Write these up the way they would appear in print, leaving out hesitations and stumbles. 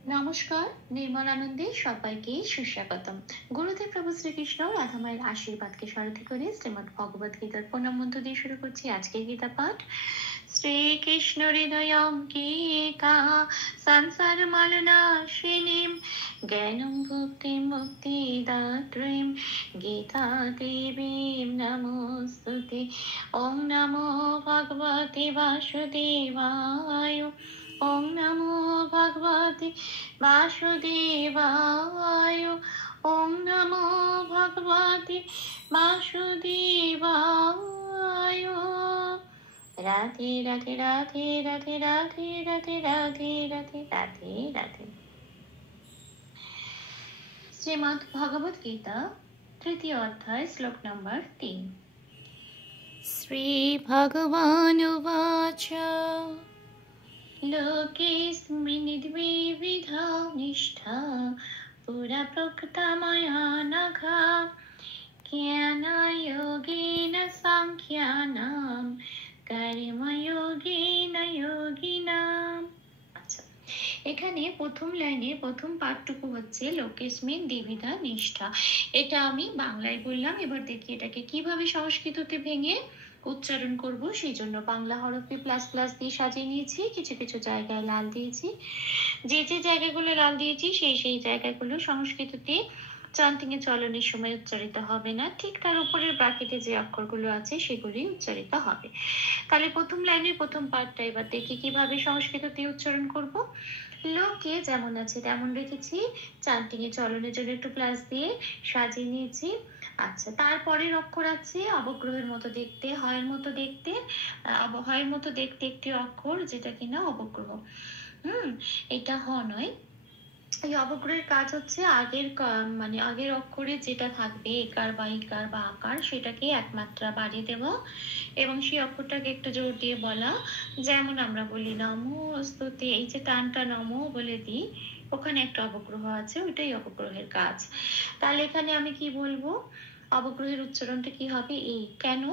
নমস্কার, নির্মলানন্দে সবাইকে সুস্বাগতম। গুরুদেব প্রভু শ্রীকৃষ্ণ রাধামায়ের আশীর্বাদকে সারথি করে শ্রীমদ্ ভগবদ গীতার প্রণাম মন্ত্র দিয়ে শুরু করছি আজকের গীতা পাঠ। শ্রীকৃষ্ণ হৃদয়ং গীতা সংসার মালনাশিনীম জ্ঞানম ভুক্তি মুক্তি দাত্রীম গীতা দেবীম নমোস্তুতে। ওং নমো ভগবতে বাসুদেবায়। ওং নমো ভগবতে বাসুদেবায়। ওং নমো ভগবতে বাসুদেবায়। রাধে রাধে রাধে রাধে রাধে রাধে রাধে রাধে রাধে রাধে। শ্রীমদ্ ভগবদ গীতা তৃতীয় অধ্যায় শ্লোক নম্বর 3। শ্রী ভগবানুবাচ লোকেऽস্মিन् দ্বিবিধা নিষ্ঠা পুরা প্রোক্তা ময়া নঘ জ্ঞানযোগেন সাংখ্যানাম কর্মযোগেন যোগিনাম। আচ্ছা, এখানে প্রথম লাইনে প্রথম পাঠটুকু হচ্ছে লোকেস্মিন দ্বিবিধা নিষ্ঠা। এটা আমি বাংলায় বললাম, এবার দেখি এটাকে কিভাবে সংস্কৃততে ভেঙে উচ্চারণ করব। সেই জন্য বাংলা হরফে প্লাস প্লাস দিয়ে সাজিয়ে নিয়েছি, কিছু কিছু জায়গায় লাল দিয়েছি। যে যে জায়গাগুলো লাল দিয়েছি সেই জায়গাগুলো সংস্কৃততে চান্টিং এ চলনের সময় উচ্চারিত হবে না, ঠিক তার উপরের ব্র্যাকেটে যে অক্ষরগুলো আছে সেগুলি উচ্চারিত হবে। তাহলে প্রথম লাইনের প্রথম পার্টটা এবার দেখি কিভাবে সংস্কৃততে উচ্চারণ করব। লোকে যেমন আছে তেমন রেখেছি, চান্টিং এ চলনের জন্য একটু প্লাস দিয়ে সাজিয়ে নিয়েছি। আচ্ছা, তারপরের অক্ষর আছে অবগ্রহের মতো দেখতে, হয়ের মতো দেখতে, হয়ের মতো দেখতে একটি অক্ষর যেটা কিনা অবগ্রহ। এটা হ নয়। এই অবগ্রহের কাজ হচ্ছে আগের মানে আগের অক্ষরে যেটা থাকবে একার বা ইকার বা আকার সেটাকে এক মাত্রা বাড়িয়ে দেওয়া এবং সেই অক্ষরটাকে একটু জোর দিয়ে বলা। যেমন আমরা বলি নমোস্তুতে, এই যে টানটা নমো বলে দিই, ওখানে একটা অবগ্রহ আছে, ওইটাই অবগ্রহের কাজ। তাহলে এখানে আমি কি বলবো, অবগ্রহের উচ্চারণটা কি হবে এই। কেন?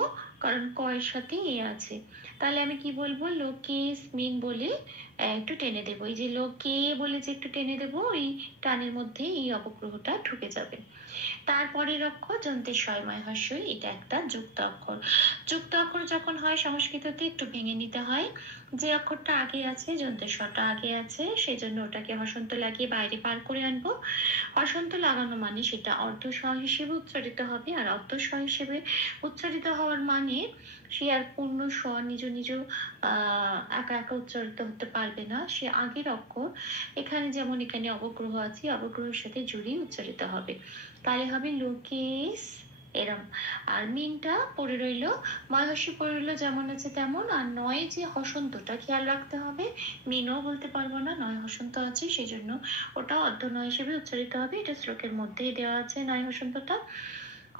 কারণ ক এর সাথে এ আছে। তাহলে আমি কি বলবো, লোকেস্মিন বলে একটু টেনে দেবো। এই যে লোকে বলে যে একটু টেনে দেবো, এই টানের মধ্যে এই অবগ্রহটা ঢুকে যাবে। তারপরের অক্ষর যন্তের স্বয়ময় হস্যই, এটা একটা যুক্ত অক্ষর। যুক্ত অক্ষর যখন হয় সংস্কৃততে একটু ভেঙে নিতে হয়। যে অক্ষরটা আগে আছে, যন্তের স্বটা আগে আছে, সেজন্য ওটাকে হসন্ত লাগিয়ে বাইরে পার করে আনবো। হসন্ত লাগানো মানে সেটা অর্ধস্ব হিসেবে উচ্চারিত হবে, আর অর্ধস্ব হিসেবে উচ্চারিত হওয়ার মানে সে আর পূর্ণ স্বর নিজ নিজ একা একা উচ্চারিত হতে পারবে না, সে আগের অক্ষর এখানে যেমন এখানে অবগ্রহ আছে, অবগ্রহের সাথে জুড়িয়ে উচ্চারিত হবে। তাহলে হবে লোকেশ এরম। আর মিনটা পড়ে রইল, ময়হর্ষি পড়ে রইল যেমন আছে তেমন। আর নয় যে হসন্তটা খেয়াল রাখতে হবে, মিনও বলতে পারবো না, নয় হসন্ত আছে সেই জন্য ওটা অর্ধ নয় হিসেবে উচ্চারিত হবে। এটা শ্লোকের মধ্যেই দেওয়া আছে, নয় হসন্তটা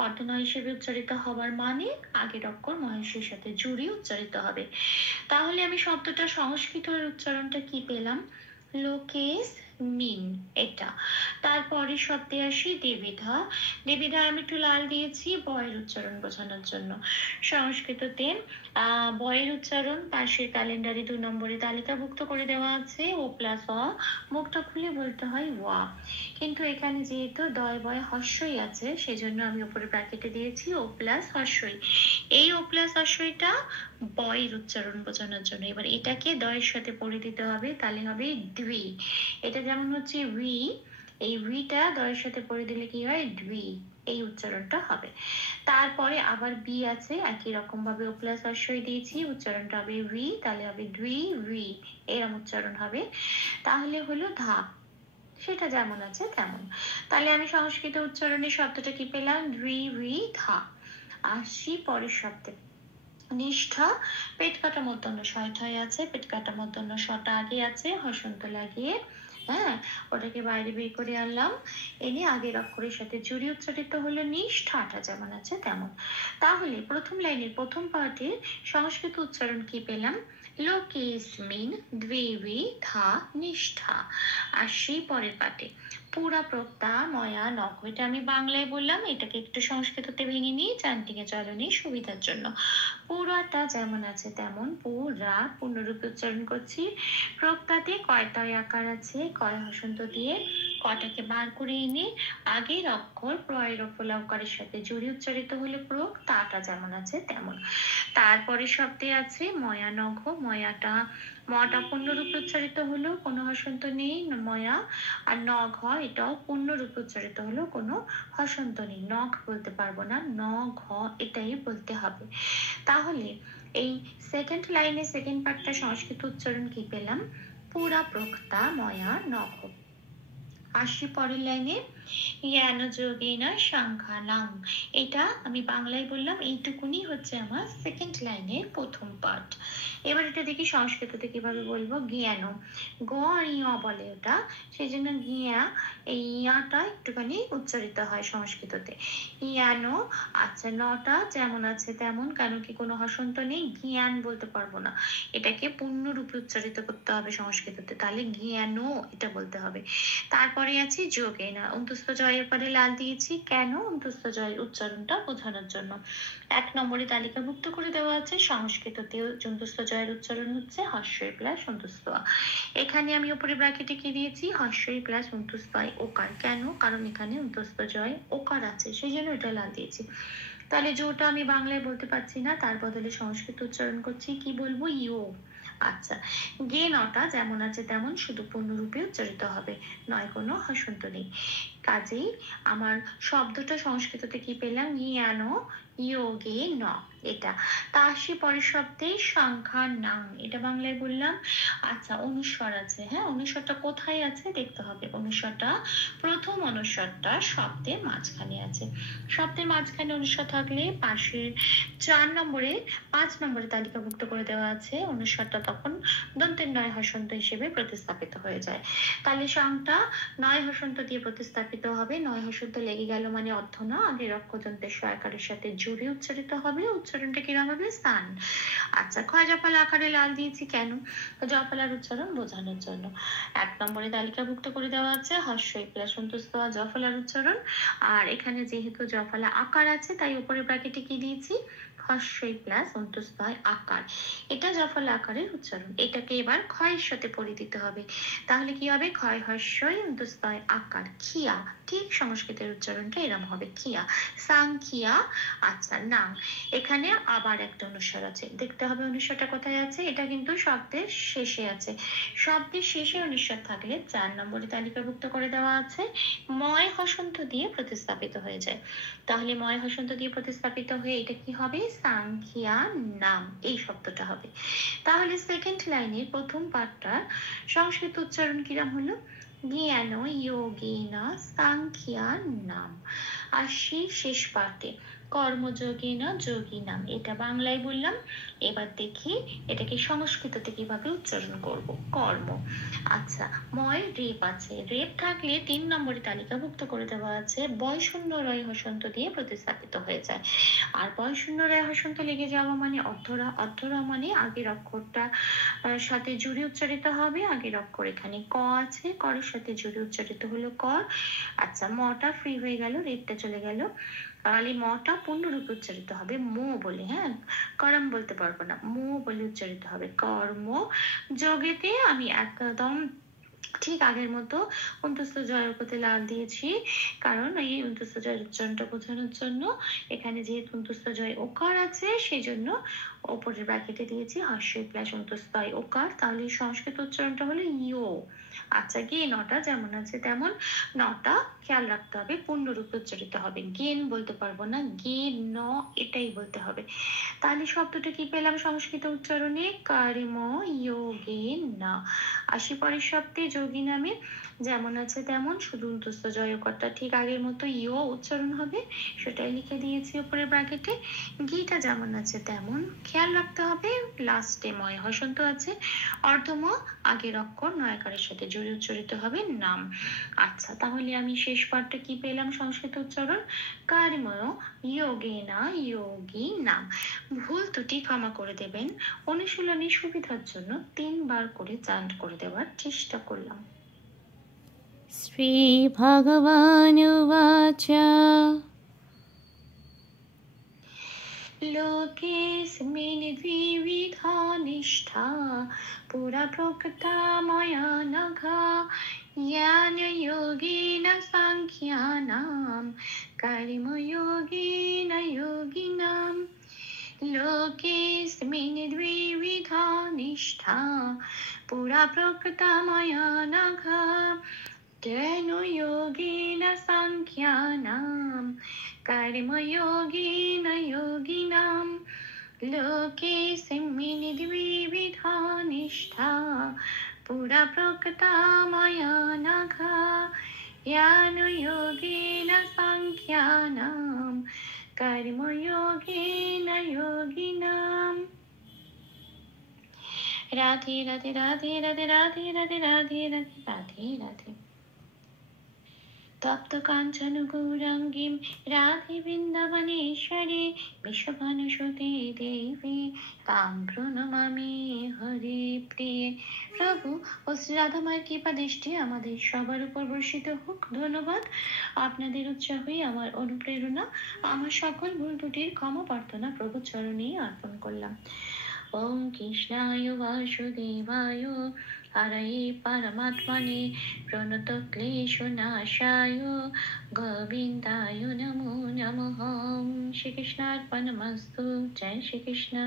অর্ধ নয় হিসেবে উচ্চারিত হওয়ার মানে আগের অক্ষর মহেশের সাথে জুড়ে উচ্চারিত হবে। তাহলে আমি শব্দটা সংস্কৃতের উচ্চারণটা কি পেলাম, লোকেশ মিন, এটা। তারপরে শব্দে আসি দেবিধা। দেবিধা আমি একটু লাল দিয়েছি বয়ের উচ্চারণ বোঝানোর জন্য। সংস্কৃততে বয়ের উচ্চারণ পাশের ক্যালেন্ডারে 2 নম্বরে তালিকাভুক্ত করে দেওয়া আছে, ও প্লাস অ, মুখটা খুলে বলতে হয় ওয়া। কিন্তু এখানে যেহেতু দয় বয় হস্যই আছে সেজন্য আমি উপরে ব্র্যাকেটে দিয়েছি ও প্লাস হস্যই। এই ও প্লাস হস্যইটা বয়ের উচ্চারণ বোঝানোর জন্য। এবার এটাকে দয়ের সাথে পড়ে দিতে হবে, তাহলে হবে দ্বি। এটা যেমন হচ্ছে উই, এই উইটা দয়ের সাথে পড়ে দিলে কি হয়, দ্বি, এই উচ্চারণটা হবে। তারপরে আবার বি আছে, একই রকম ভাবে ও প্লাস হস্যই দিয়েছি, উচ্চারণটা হবে উই, তাহলে হবে দ্বি উই, এরকম উচ্চারণ হবে। তাহলে হলো ধা, সেটা যেমন আছে তেমন। তাহলে আমি সংস্কৃত উচ্চারণের শব্দটা কি পেলাম, দ্বি উই ধা। আসি পরের শব্দে, নিষ্ঠা। পেট কাটা মধ্যাহ্ন শয়ঠায় আছে, পেট কাটা মধ্যাহ্ন শটা আগে আছে, হসন্ত লাগিয়ে ওটাকে বাইরে বের করে আনলাম, এনে আগের অক্ষরের সাথে জুড়ে উচ্চারিত হলো নিষ্ঠাটা যেমন আছে তেমন। তাহলে প্রথম লাইনের প্রথম পার্টের সংস্কৃত উচ্চারণ কি পেলাম, লোকেস্মিন দ্বিবি ধা নিষ্ঠা। আর সেই পরের পার্টে পুরা প্রক্তা ময়া নখ, এটা আমি বাংলায় বললাম, এটাকে একটু সংস্কৃততে ভেঙে নিয়ে চান্টিং এ চলনে সুবিধার জন্য। পুরাটা যেমন আছে তেমন পুরা পূর্ণরূপে উচ্চারণ করছি। প্রক্তাতে কয়টায় আকার আছে, কয় হসন্ত দিয়ে কটাকে বার করে এনে আগের অক্ষর প্রয়ের উপলকারের সাথে জুড়ে উচ্চারিত হলে প্রয়োগ, তাটা যেমন আছে তেমন। তারপরে শব্দে আছে ময়া নঘ, ময়াটা মটা পূর্ণরূপে উচ্চারিত হলো, কোনো হসন্ত নেই ময়া। আর নঘ এটাও পূর্ণরূপে উচ্চারিত হলো, কোনো হসন্ত নেই, নখ বলতে পারবো না, ন ঘ এটাই বলতে হবে। তাহলে এই সেকেন্ড লাইনে সেকেন্ড পার্টটা সংস্কৃত উচ্চারণ কি পেলাম, পুরা প্রক্তা ময়া নঘ। আসি পরের লাইনে জ্ঞান যোগেনা সংখ্যানাম, এটা আমি বাংলায় বললাম, এইটুকুনি হচ্ছে আমার সেকেন্ড লাইনের প্রথম পার্ট। এবার এটা দেখি সংস্কৃততে কিভাবে বলবো। জ্ঞান, গ আর ইয়া বলে ওটা, সেই জন্য গিয়া এই ইয়াটা একটুখানি উচ্চারিত হয় সংস্কৃততে, জ্ঞান। আচ্ছা নটা যেমন আছে তেমন, কেন কি কোনো হসন্ত নেই, জ্ঞান বলতে পারবো না, এটাকে পূর্ণ রূপে উচ্চারিত করতে হবে সংস্কৃততে, তাহলে জ্ঞানও এটা বলতে হবে। তারপরে আছে যোগে না, অন্তস্থ জয়ের পরে লাল দিয়েছি কেন, অন্তস্থ জয়ের উচ্চারণটা বোঝানোর জন্য। 1 নম্বরে তালিকাভুক্ত করে দেওয়া আছে সংস্কৃততেও অন্তস্থ জয়ের উচ্চারণ হচ্ছে হস্যই প্লাস অন্তস্থ আ। এখানে আমি উপরে ব্র্যাকেটে কি দিয়েছি, হস্যই প্লাস অন্তস্থ আয় ওকার, কেন, কারণ এখানে অন্তস্থ জয় ওকার আছে, সেই জন্য এটা লাল দিয়েছি। তাহলে যেটা আমি বাংলায় বলতে পারছি না তার বদলে সংস্কৃত উচ্চারণ করছি, কি বলবো, ইউ। আচ্ছা গে নটা যেমন আছে তেমন শুধু পূর্ণরূপে উচ্চারিত হবে, নয় কোনো হসন্ত নেই। কাজেই আমার শব্দটা সংস্কৃততে কি পেলাম, ইয়ানো ইয়োগে ন, এটা। তা আসি পরের শব্দে সংখ্যা নাং, এটা বাংলায় বললাম। আচ্ছা অনুস্বর আছে, হ্যাঁ অনুস্বরটা কোথায় আছে দেখতে হবে, অনুস্বরটা প্রথম অনুস্বরটা শব্দের মাঝখানে আছে, শব্দের মাঝখানে অনুস্বর থাকলে পাশের 4 নম্বরে 5 নম্বরে তালিকাভুক্ত করে দেওয়া আছে, অনুস্বরটা তখন দন্তের নয় হসন্ত হিসেবে প্রতিস্থাপিত হয়ে যায়। তাহলে সংটা নয় হসন্ত দিয়ে প্রতিস্থাপিত হবে, নয় হসন্ত লেগে গেল মানে অর্থ না, আগের অক্ষদন্তের সয়াকারের সাথে জুড়ে উচ্চারিত হবে, উচ্চারণটা কিরকম হবে, স্থান। আচ্ছা ক্ষয় জফলা আকারে লাল দিয়েছি কেন, জফলার উচ্চারণ বোঝানোর জন্য। 1 নম্বরে তালিকাভুক্ত করে দেওয়া আছে হস্যই প্লাস অন্তস্থ আ জফলার উচ্চারণ, আর এখানে যেহেতু জফলা আকার আছে তাই উপরে ব্র্যাকেটে কি দিয়েছি, হস্যই প্লাস অন্তস্থ আকার, এটা জফলা আকারের উচ্চারণ। এটাকে এবার ক্ষয়ের সাথে পড়ে দিতে হবে, তাহলে কি হবে, ক্ষয় হস্যই অন্তস্থ আকার খিয়া, ঠিক সংস্কৃতের উচ্চারণটা এরকম হবে খিয়া, সাংখিয়া। আচ্ছা নাম, এখানে আবার একটা অনুস্বার আছে, দেখতে হবে অনুস্বারটা কোথায় আছে, এটা কিন্তু শব্দের শেষে আছে, শব্দের শেষে অনুস্বার থাকলে 4 নম্বরে তালিকাভুক্ত করে দেওয়া আছে ময় হসন্ত দিয়ে প্রতিস্থাপিত হয়ে যায়, তাহলে ময় হসন্ত দিয়ে প্রতিস্থাপিত হয়ে এটা কি হবে, সাংখিয়া নাম, এই শব্দটা হবে। তাহলে সেকেন্ড লাইনের প্রথম পার্টটা সংস্কৃত উচ্চারণ কিরম হলো, জ্ঞান যোগেন সাংখ্যা নাম। আসি শেষ পার্টে কর্মযোগেন যোগী নাম, এটা বাংলায় বললাম। এবার দেখি এটাকে সংস্কৃততে কিভাবে উচ্চারণ করব, কর্ম। আচ্ছা ময় রেপ আছে, রেপ থাকলে 3 নম্বরে তালিকাভুক্ত করে দেওয়া আছে বয় শূন্য রয় হসন্ত দিয়ে প্রতিস্থাপিত হয়ে যায়, আর বয় শূন্য রয় হসন্ত লেগে যাওয়া মানে অর্ধরা, অর্ধরা মানে আগের অক্ষরটা সাথে জুড়ে উচ্চারিত হবে, আগের অক্ষর এখানে ক আছে, করের সাথে জুড়ে উচ্চারিত হলো কর। আচ্ছা মটা ফ্রি হয়ে গেল, রেপটা চলে গেল, তাহলে মটা পূর্ণরূপে উচ্চারিত হবে মো বলে, হ্যাঁ করম বলতে পারবো না, মো বলে উচ্চারিত হবে কর্ম। যোগেতে আমি একদম ঠিক আগের মতো অন্তস্থ জয়ের উপরে লাল দিয়েছি, কারণ এই অন্তস্থ জয়ের উচ্চারণটা বোঝানোর জন্য, এখানে যেহেতু অন্তস্থ জয় ওকার আছে সেই জন্য ওপরের ব্র্যাকেটে দিয়েছি হস্যই প্লাস অন্তস্থ ওকার, তাহলে সংস্কৃত উচ্চারণটা হলো ইও। আচ্ছা গে নটা যেমন আছে তেমন, নটা খেয়াল রাখতে হবে পূর্ণরূপে উচ্চারিত হবে, গেন বলতে পারবো না, গে ন এটাই বলতে হবে। তাহলে শব্দটা কি পেলাম সংস্কৃত উচ্চারণে, কর্ম যোগেন না। আসি পরের শব্দে যোগী নামে যেমন আছে তেমন, শুধু অন্তস্থ জয়করটা ঠিক আগের মতো ইও উচ্চারণ হবে, সেটাই লিখে দিয়েছি উপরে ব্র্যাকেটে। গিটা যেমন আছে তেমন, খেয়াল রাখতে হবে লাস্টে ময় হসন্ত আছে, অর্ধম আগের অক্ষর নয়াকারের সাথে জুড়ে উচ্চারিত হবে নাম। আচ্ছা তাহলে আমি শেষ পার্টটা কি পেলাম সংস্কৃত উচ্চারণ, কর্ম যোগেনা যোগী নাম। ভুল ত্রুটি ক্ষমা করে দেবেন, অনুশীলনের সুবিধার জন্য 3 বার করে চান্ট করে দেওয়ার চেষ্টা করলাম। শ্রী ভগবানুবাচ लोकेऽस्मिन् द्विविधा निष्ठा पुरा प्रोक्ता मया नघ ज्ञानयोगेन साङ्ख्यानां कर्मयोगेन योगिनां लोकेऽस्मिन् द्विविधा निष्ठा पुरा प्रोक्ता मया नघ ज्ञानयोगेन साङ्ख्यानां कर्मयोगेन योगिनां लोकेऽस्मिन् द्विविधा निष्ठा पुरा प्रोक्ता मया नघ ज्ञानयोगेन साङ्ख्यानां कर्मयोगेन योगिनाम्। राधे राधे राधे राधे राधे राधे राधे राधे राधे राधे। तप्त काञ्चन गौराङ्गीं राधे वृन्दावनेश्वरी विश्वभानुसुते देवी तां প্রণমামি হরি প্রিয়ে। প্রভু ও শ্রী রাধামায়ের কৃপা দৃষ্টি আমাদের সবার উপর বর্ষিত হোক। ধন্যবাদ। আপনাদের উৎসাহই আমার অনুপ্রেরণা। আমার সকল ভুল ত্রুটির ক্ষমা প্রার্থনা প্রভু চরণেই অর্পণ করলাম। ওম কৃষ্ণায় বাসুদেবায় হরয়ে পরমাত্মনে প্রণতক্লেশনাশায় গোবিন্দায় নমো নমঃ। শ্রীকৃষ্ণার্পণমস্তু। জয় শ্রীকৃষ্ণ।